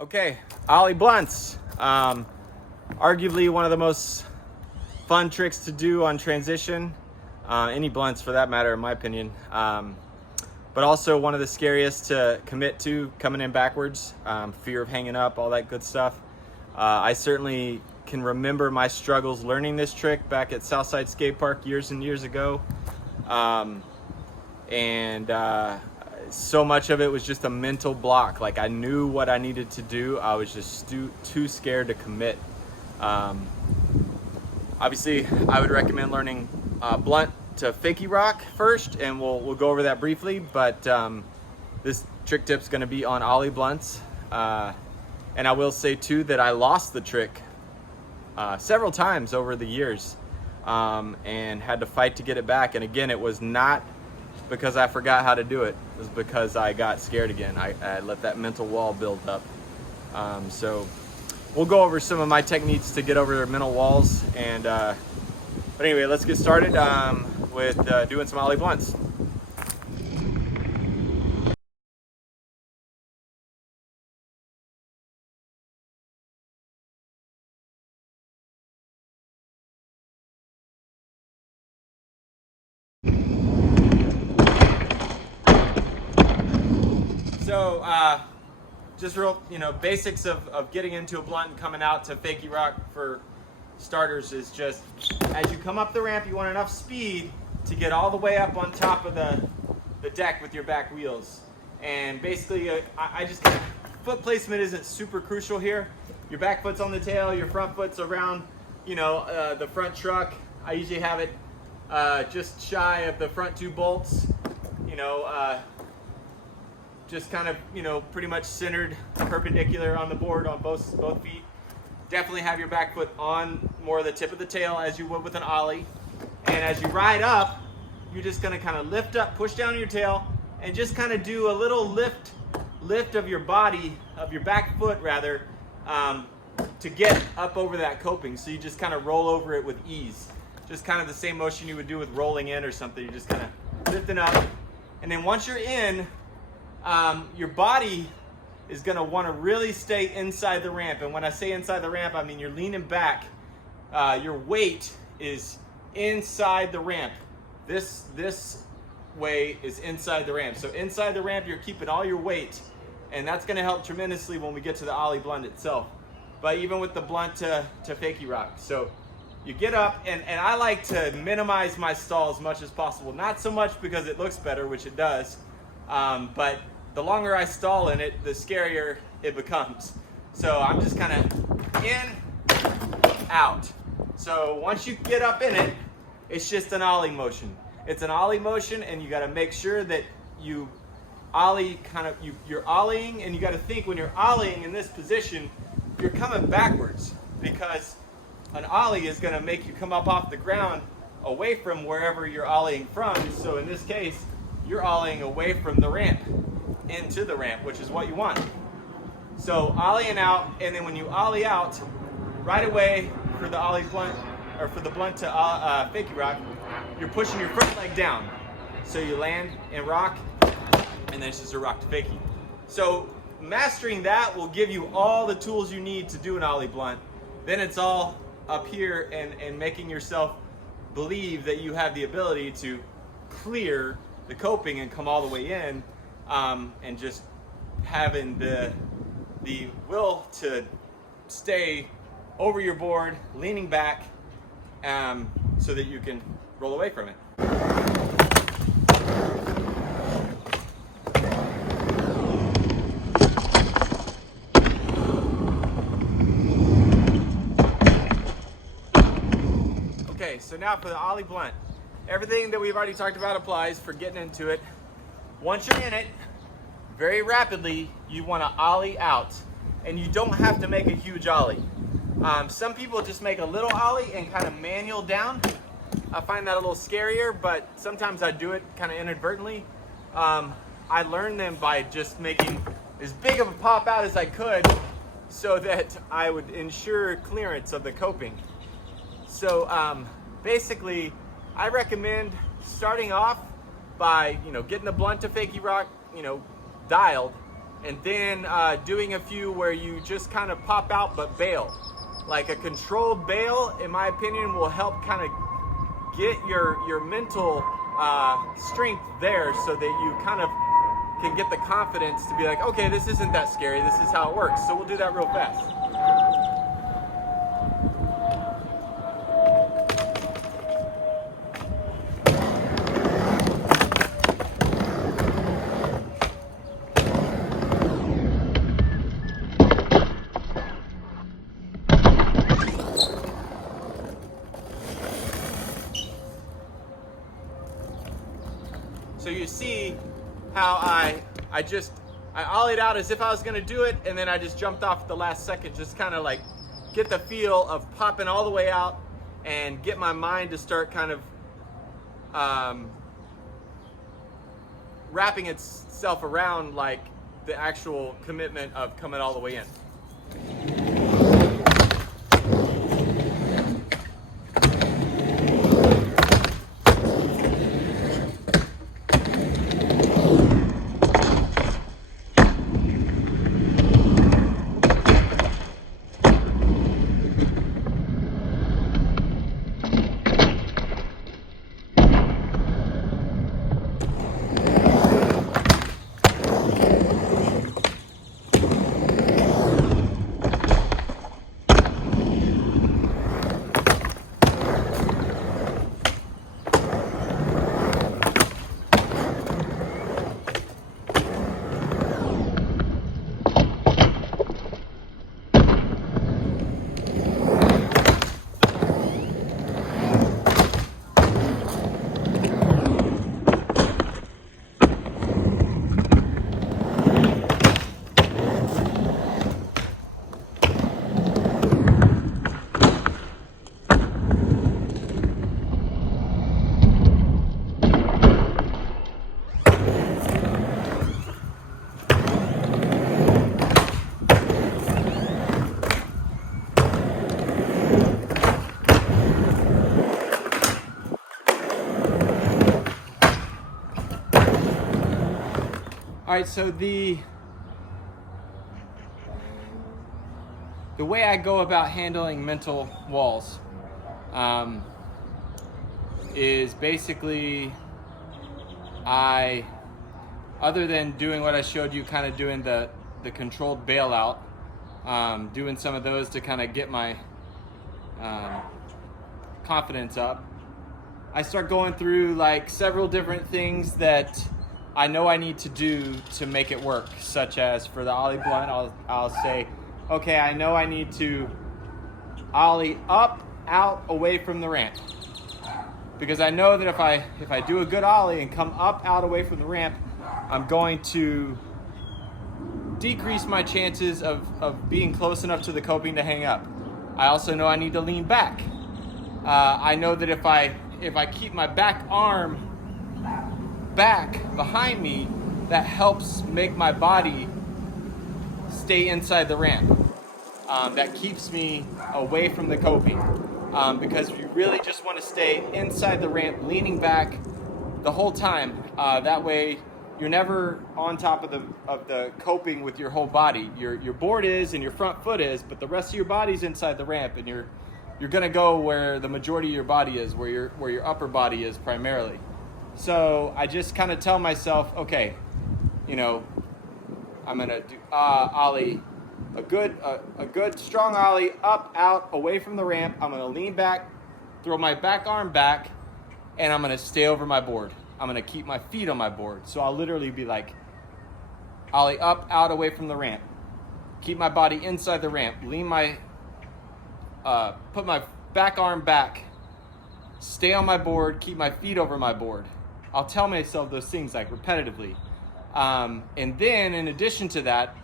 Okay, ollie blunts. Arguably one of the most fun tricks to do on transition. Any blunts for that matter, in my opinion. But also one of the scariest to commit to coming in backwards. Fear of hanging up, all that good stuff. I certainly can remember my struggles learning this trick back at Southside Skate Park years and years ago. So much of it was just a mental block. Like, I knew what I needed to do. I was just too scared to commit. Obviously, I would recommend learning blunt to fakie rock first, and we'll go over that briefly. But this trick tip's going to be on ollie blunts. And I will say too that I lost the trick several times over the years, and had to fight to get it back. And again, it was not because I forgot how to do it. It was because I got scared again. I let that mental wall build up. So we'll go over some of my techniques to get over mental walls. And but anyway, let's get started with doing some ollie blunts. So just real, basics of getting into a blunt and coming out to fakie rock for starters is just, as you come up the ramp, you want enough speed to get all the way up on top of the deck with your back wheels. And basically, foot placement isn't super crucial here. Your back foot's on the tail, your front foot's around, the front truck. I usually have it just shy of the front two bolts, just kind of, pretty much centered perpendicular on the board on both feet. Definitely have your back foot on more of the tip of the tail as you would with an ollie. And as you ride up, you're just gonna kind of lift up, push down your tail, and just kind of do a little lift of your body, of your back foot rather, to get up over that coping. So you just kind of roll over it with ease. Just kind of the same motion you would do with rolling in or something. You're just kind of lifting up. And then once you're in, your body is going to want to really stay inside the ramp. And when I say inside the ramp, I mean you're leaning back. Your weight is inside the ramp. This way is inside the ramp. So inside the ramp, you're keeping all your weight. And that's going to help tremendously when we get to the ollie blunt itself. But even with the blunt to fakie rock. So you get up, and I like to minimize my stall as much as possible. Not so much because it looks better, which it does. But the longer I stall in it, the scarier it becomes. So I'm just kind of in, out. So once you get up in it, it's just an ollie motion. It's an ollie motion, and you got to make sure that you ollie you're ollieing, and you got to think when you're ollieing in this position, you're coming backwards, because an ollie is going to make you come up off the ground away from wherever you're ollieing from. So in this case, you're ollieing away from the ramp into the ramp, which is what you want. So ollieing out, and then when you ollie out, right away for the ollie blunt, or for the blunt to fakie rock, you're pushing your front leg down. So you land and rock, and then it's just a rock to fakie. So mastering that will give you all the tools you need to do an ollie blunt. Then it's all up here and making yourself believe that you have the ability to clear the coping and come all the way in, and just having the will to stay over your board, leaning back, so that you can roll away from it. Okay, so now for the ollie blunt. Everything that we've already talked about applies for getting into it. Once you're in it, very rapidly, you want to ollie out. And you don't have to make a huge ollie. Some people just make a little ollie and kind of manual down. I find that a little scarier, but sometimes I do it kind of inadvertently. I learned them by just making as big of a pop out as I could so that I would ensure clearance of the coping. So basically, I recommend starting off by, getting the blunt to fakie rock, dialed, And then doing a few where you just kind of pop out but bail. Like a controlled bail, in my opinion, will help kind of get your mental strength there so that you kind of can get the confidence to be like, okay, this isn't that scary, this is how it works. So we'll do that real fast. So you see how I ollied out as if I was gonna do it, and then I just jumped off at the last second, just kind of like get the feel of popping all the way out and get my mind to start kind of wrapping itself around like the actual commitment of coming all the way in. All right, so the way I go about handling mental walls is basically other than doing what I showed you, kind of doing the controlled bailout, doing some of those to kind of get my confidence up, I start going through like several different things that I know I need to do to make it work, such as for the ollie blunt, I'll say, okay, I know I need to ollie up, out, away from the ramp. Because I know that if I do a good ollie and come up, out, away from the ramp, I'm going to decrease my chances of being close enough to the coping to hang up. I also know I need to lean back. I know that if I keep my back arm back behind me, that helps make my body stay inside the ramp. That keeps me away from the coping. Because you really just want to stay inside the ramp, leaning back the whole time. That way you're never on top of the coping with your whole body. Your board is and your front foot is, but the rest of your body's inside the ramp, and you're gonna go where the majority of your body is, where your upper body is primarily. So I just kind of tell myself, okay, I'm gonna do ollie, a good strong ollie, up, out, away from the ramp. I'm gonna lean back, throw my back arm back, and I'm gonna stay over my board. I'm gonna keep my feet on my board. So I'll literally be like, ollie up, out, away from the ramp. Keep my body inside the ramp. Put my back arm back. Stay on my board. Keep my feet over my board. I'll tell myself those things like repetitively. And then in addition to that,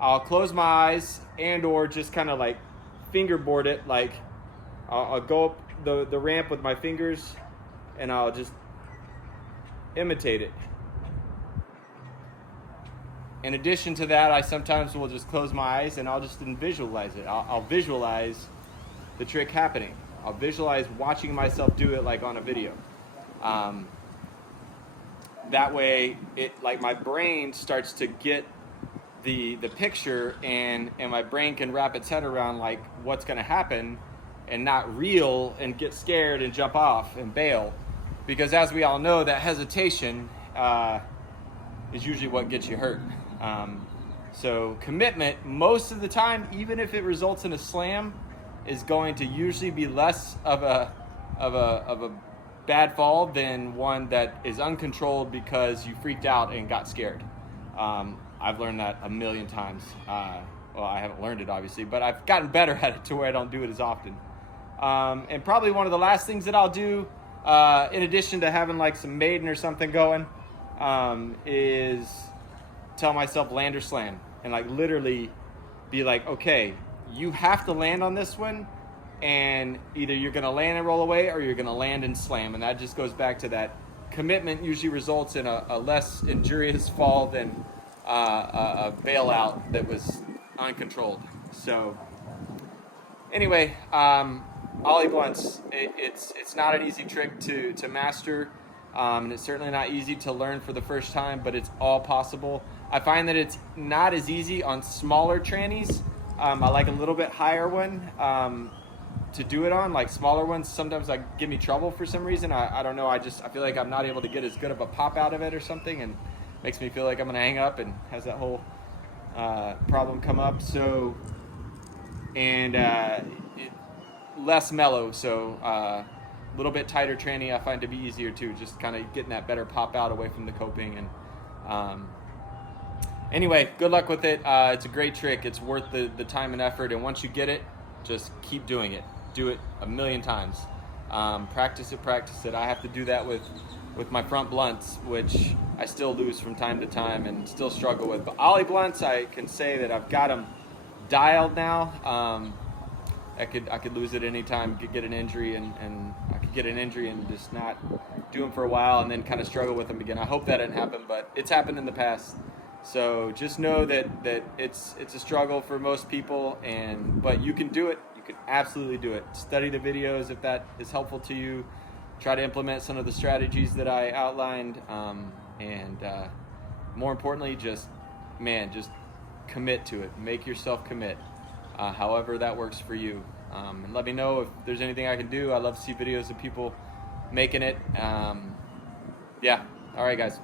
I'll close my eyes or just kind of like fingerboard it. Like I'll go up the ramp with my fingers and I'll just imitate it. In addition to that, I sometimes will just close my eyes and I'll just visualize it. I'll visualize the trick happening. I'll visualize watching myself do it like on a video. That way, my brain starts to get the picture, and my brain can wrap its head around like what's going to happen, and not reel and get scared and jump off and bail, because as we all know, that hesitation is usually what gets you hurt. So commitment, most of the time, even if it results in a slam, is going to usually be less of a bad fall than one that is uncontrolled because you freaked out and got scared. I've learned that a million times. Well, I haven't learned it obviously, but I've gotten better at it to where I don't do it as often. And probably one of the last things that I'll do, in addition to having like some maiden or something going, is tell myself land or slam, and like literally be like, okay, you have to land on this one, and either you're going to land and roll away or you're going to land and slam. And that just goes back to that commitment usually results in a less injurious fall than a bailout that was uncontrolled. So anyway, ollie blunts, it's not an easy trick to master, and it's certainly not easy to learn for the first time, but it's all possible. I find that it's not as easy on smaller trannies. I like a little bit higher one to do it on. Like smaller ones sometimes like give me trouble for some reason. I don't know, I feel like I'm not able to get as good of a pop out of it or something, and makes me feel like I'm gonna hang up, and has that whole problem come up. So, and less mellow, so a little bit tighter tranny I find to be easier too, just kind of getting that better pop out away from the coping. And anyway, good luck with it. It's a great trick. It's worth the time and effort, and once you get it, just keep doing it. Do it a million times. Practice it. I have to do that with my front blunts, which I still lose from time to time and still struggle with. But ollie blunts, I can say that I've got them dialed now. I could lose it anytime, could get an injury, and I could get an injury and just not do them for a while and then kind of struggle with them again. I hope that didn't happen, but it's happened in the past. So just know that it's a struggle for most people, but you can do it. You can absolutely do it. Study the videos if that is helpful to you. Try to implement some of the strategies that I outlined, and more importantly, just commit to it. Make yourself commit, however that works for you. And let me know if there's anything I can do. I love to see videos of people making it. Yeah. All right, guys.